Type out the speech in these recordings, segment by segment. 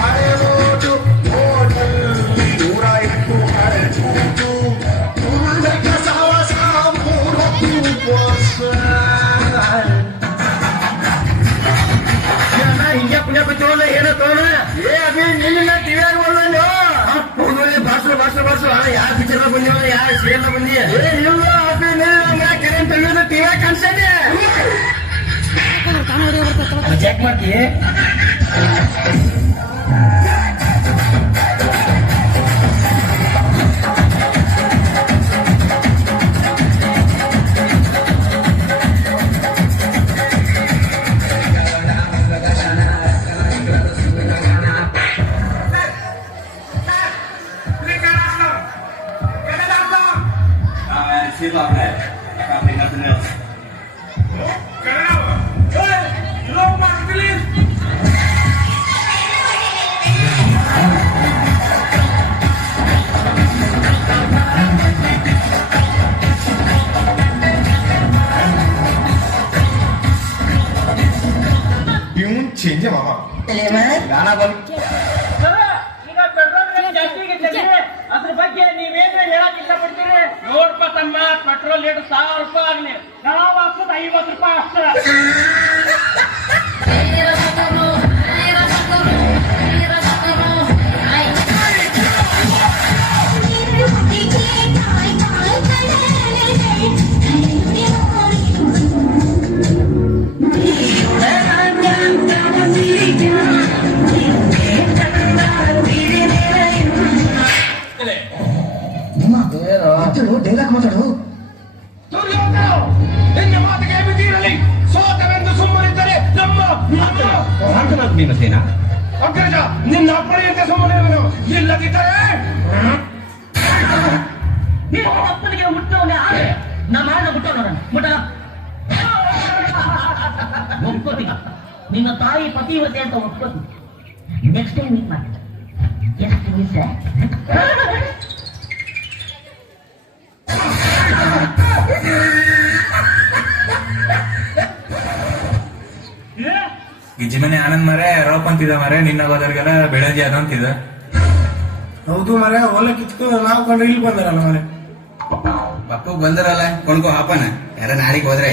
ಹಳೆಯೋದು ಹೋಟಲ್ಲಿ 108 ಹಳೆಯೂದು ಮುಂದಕ್ಕೆ ಸಾವಸ 30 ವರ್ಷ ಹಿಂಗೆ ಪುಣ್ಯ ಬಿತ್ತೋಲ್ಲ ಏನೋ ತೋಣ ಏ ಅಭಿ ನಿನ್ನ ಟಿವಿಯಾಗ ಬಂದು ಹೋಗಿ ಬಾರ್ಸು ಯಾರು ಪಿಕ್ಚರ್ ಬಂದಿವ ಯಾರು ಸೇರ್ನ ಬಂದಿ ಏ ಇಲ್ಲ ಅಭಿ ನಿನ್ನ ಕೆರೆ ತೆಗೆದು ಟಿವಿಯಾಗ ಕಾಣಿಸ್ತದೆ ಚೆಕ್ ಮಾಡ್ತೀವಿ ಚೇಂಜ್ ಮಾಮ ಗಾನ ಬಂದು ಈಗ ಪೆಟ್ರೋಲ್ ರೇಟ್ ಜಾಸ್ತಿ ಆಗೈತೆ ಅದ್ರ ಬಗ್ಗೆ ನೀವೇನ್ ಹೇಳಕ್ ಇಷ್ಟಪಡ್ತೀರಿ ನೋಡ್ಪ ತಮ್ಮ ಪೆಟ್ರೋಲ್ ರೇಟ್ 1000 ರೂಪಾಯಿ ಆಗ್ಲಿ ನಾವು ಹಾಕೋದು 50 ರೂಪಾಯಿ ಅಷ್ಟೇ ಮಾತಾಡು ನಿನ್ನ ಮಾತಿಗೆ ಬಿದ್ದಿರಲಿ ಸೋತವೆಂದು ಸುಮ್ಮನಿದ್ದರೆ ನಮ್ಮ ಸೇನಾ ಅಗ್ರಜ ನಿನ್ನ ಅಪ್ಪಣೆಯಂತೆ ಸುಮ್ಮನೆ ಇಲ್ಲದಿದ್ದರೆ ಅಪ್ಪನಿಗೆ ಮುಟ್ಟವನೇ ನಮ್ಮ ಅಣ್ಣ ಮುಟ್ಟವನ ಮುಟ್ಟ ಒಪ್ಕೋತೀಗ ನಿನ್ನ ತಾಯಿ ಪತಿವತೆ ಅಂತ ಒಪ್ಕೋತೀನಿ ನೆಕ್ಸ್ಟ್ ಟೈಮ್ ಮೀಟ್ ಮಾಡಿ ಎಷ್ಟು ಮಿಸ್ ಗಿಜ್ಜಿಮನೆ ಆನಂದ್ ಮರೆ ರೋಪ್ ಅಂತಿದ ಮರೆ ನಿನ್ನ ಹೋದರ್ಗೆಲ್ಲ ಬೆಳಂಜಿ ಅದ ಅಂತಿದ ಹೌದು ಮರೆ ಹೊಲ ಕಿತ್ಕೊಂಡು ನಾವು ಕೊಂಡು ಇಲ್ಲಿ ಬಂದಾರಲ್ಲ ಮರೆ ಪಪ್ಪು ಬಂದರಲ್ಲ ಕೊಂಡ್ಕೋ ಹಾಪನ ಯಾರ ನಾಳಿಗೆ ಹೋದ್ರೆ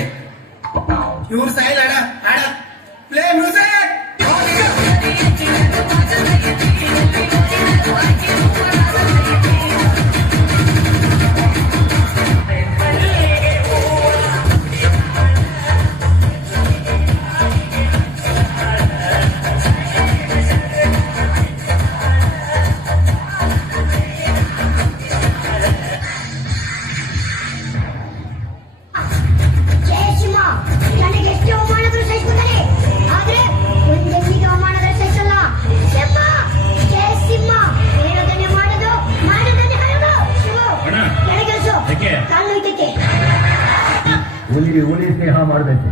ಇವ್ರು ಸ್ಟೈಲ್ ಆಡ ಪ್ಲೇ ಮ್ಯೂಸಿಕ್ ಹುಲಿ ಸ್ನೇಹ ಮಾಡಬೇಕು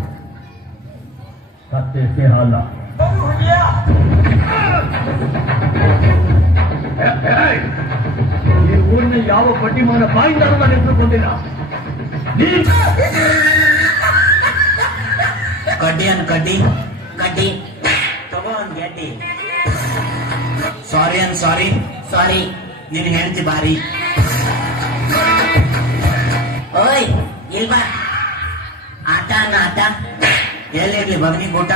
ಕತ್ತೆ ಸ್ನೇಹ ಅಲ್ಲ ಈ ಊರಿನ ಯಾವ ಪಟ್ಟಿಮಾನ ಬಾಯಿಂದ ನೆನೆದುಕೊಂಡಿಲ್ಲ ಕಡ್ಡಿ ಅನ್ ಕಡ್ಡಿ ಕಡ್ಡಿ ತಗೋ ಒಂದ್ ಗೆಡ್ಡಿ ಸಾರಿ ಅನ್ ಸಾರಿ ನಿನ್ ಹೆಂಡತಿ ಬಾರಿ ಓಯ್ ಇಲ್ಬಾ ಆಟ ಅನ್ನ ಆಟ ಎಲ್ಲಿರ್ಲಿ ಬಗ್ನಿ ಊಟ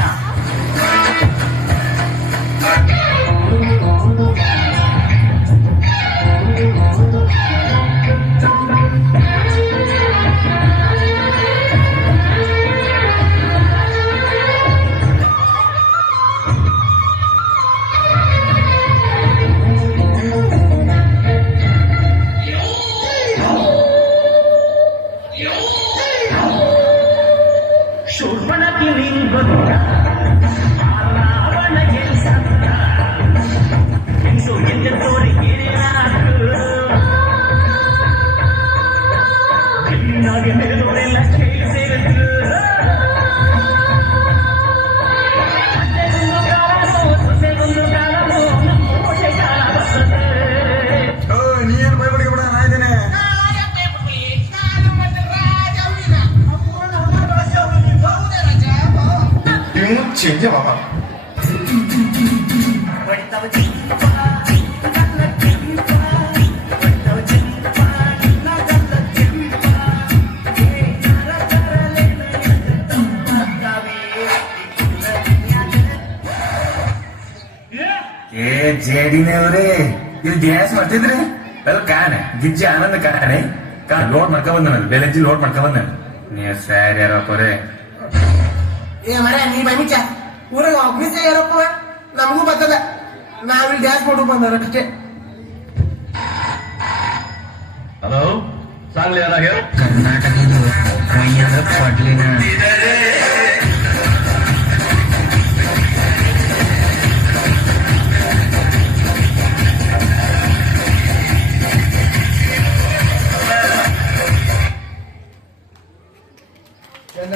ಚೇಂಜ್ ಮಾಮ ಹೊಡಿತಾವ ಏ ಜೇಡಿನವ್ರಿ ಇದು ಡ್ಯಾನ್ಸ್ ಮಾಡ್ತಿದ್ರಿ ಅಲ್ಲ ಕಾಣೆ ಗಿಜ್ಜಿ ಆನಂದ ಕಾಣೆ ಲೋಡ್ ಮಾಡ್ಕೊಂಡ್ ಬಂದ ನಾನು ಬೆಲೆಜ್ಜಿ ಲೋಡ್ ಮಾಡ್ಕೊಂಡ್ ಬಂದ ನೀವು ಸ್ಯಾರಿ ಯಾರಪ್ಪರೇ ಏ ಮರ ನೀ ಬನ್ನಿಚ ಊರಾಗ ಆಫೀಸ್ ಯಾರಪ್ಪ ನಮಗೂ ಬರ್ತದ ನಾವಿಲ್ಲಿ ಡ್ಯಾನ್ಸ್ ಮಾಡೋಕ್ ಬಂದವ್ರ ಅಷ್ಟೇ ಹಲೋ ಸಾಂಗ್ಲಿ ಯಾರ ಹೇಳು ಕರ್ನಾಟಕದ ಪಡ್ಲಿನ